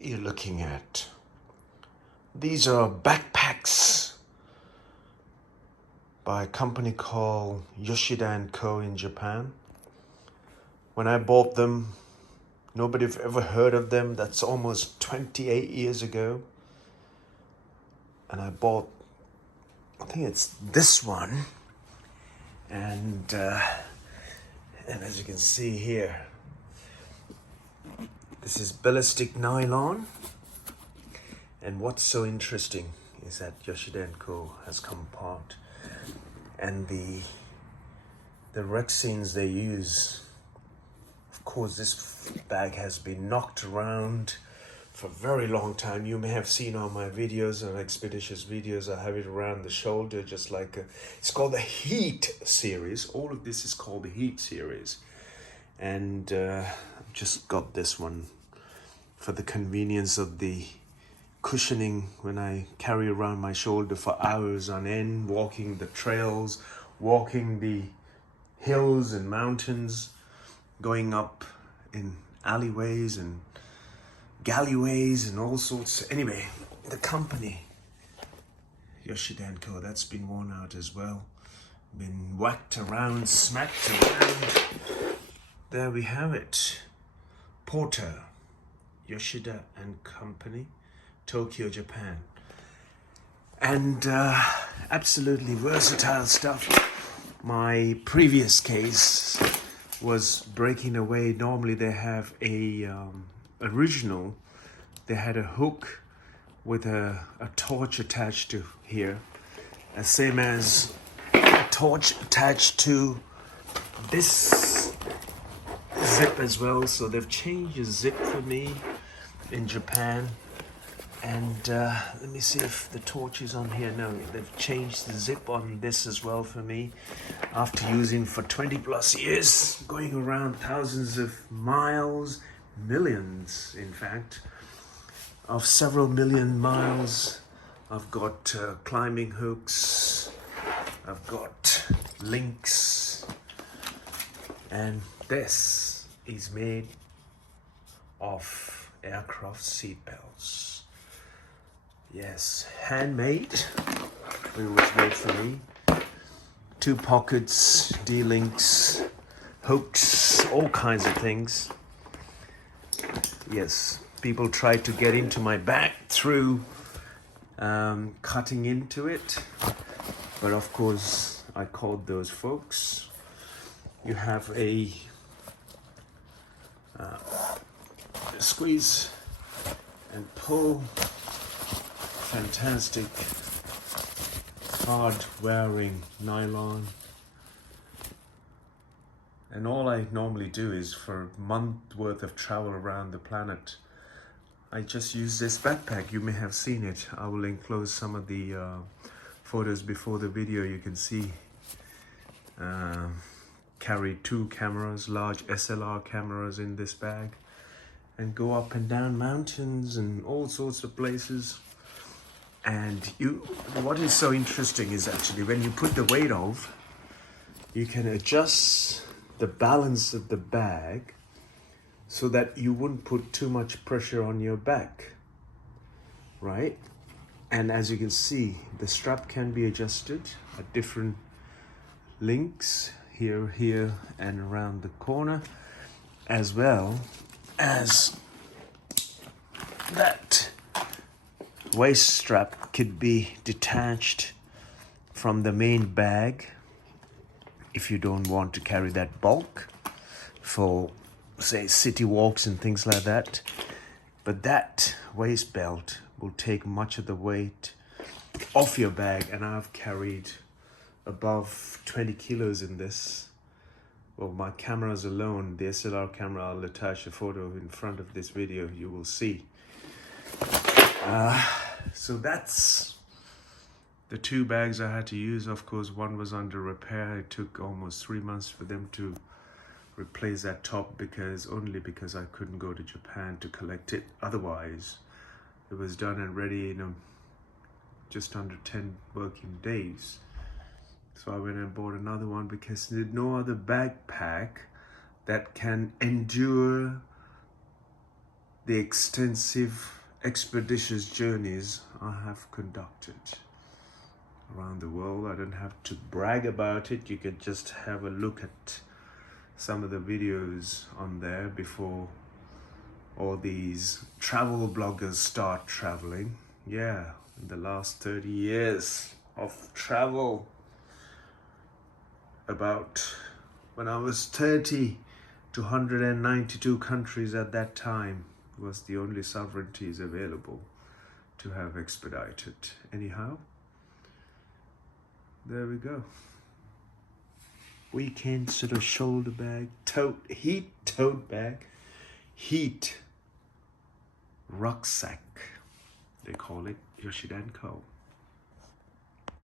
you're looking at. These are backpacks by a company called Yoshids Co. in Japan. When I bought them, nobody have ever heard of them. That's almost 28 years ago. And I bought, I think it's this one. And as you can see here, this is ballistic nylon. And what's so interesting is that Yoshids Co. has come apart, and the Rucksacks they use, of course, this bag has been knocked around for a very long time. You may have seen on my videos, on expeditious videos, I have it around the shoulder, just like it's called the Heat series. All of this is called the Heat series, and just got this one for the convenience of the cushioning when I carry around my shoulder for hours on end, walking the trails, walking the hills and mountains, going up in alleyways and galleyways and all sorts. Anyway, the company Yoshids Co., that's been worn out as well, been whacked around, smacked around. There we have it. Porter, Yoshids and Company, Tokyo, Japan. And absolutely versatile stuff. My previous case was breaking away. Normally they have a original, they had a hook with a torch attached to here, same as a torch attached to this zip as well. So they've changed the zip for me in Japan. And let me see if the torch is on here. No, they've changed the zip on this as well for me. After using for 20 plus years, going around thousands of miles, millions in fact, of several million miles. I've got climbing hooks, I've got links, and this is made of aircraft seat belts. Yes, handmade. It was made for me. 2 pockets, D-links, hooks, all kinds of things. Yes, people tried to get into my back through cutting into it. But of course, I called those folks. You have a squeeze and pull. Fantastic hard wearing nylon, and all I normally do is for a month worth of travel around the planet, I just use this backpack. You may have seen it. I will enclose some of the photos before the video. You can see carry 2 cameras, large SLR cameras in this bag, and go up and down mountains and all sorts of places. And what is so interesting is actually when you put the weight off, you can adjust the balance of the bag so that you wouldn't put too much pressure on your back, right? And as you can see, the strap can be adjusted at different links, here, and around the corner, as well as that waist strap could be detached from the main bag if you don't want to carry that bulk for, say, city walks and things like that. But that waist belt will take much of the weight off your bag, and I've carried above 20 kilos in this. Well, my cameras alone, the SLR camera, I'll attach a photo in front of this video, you will see. So that's the 2 bags I had to use. Of course, one was under repair. It took almost 3 months for them to replace that top, only because I couldn't go to Japan to collect it. Otherwise, it was done and ready in just under 10 working days. So I went and bought another one because there's no other backpack that can endure the extensive expeditious journeys I have conducted around the world. I don't have to brag about it. You can just have a look at some of the videos on there before all these travel bloggers start traveling. Yeah, in the last 30 years of travel, about when I was 30 to 192 countries at that time was the only sovereignties available to have expedited. Anyhow, there we go. Weekend sort of shoulder bag, tote bag, heat rucksack, they call it, Yoshid & Co.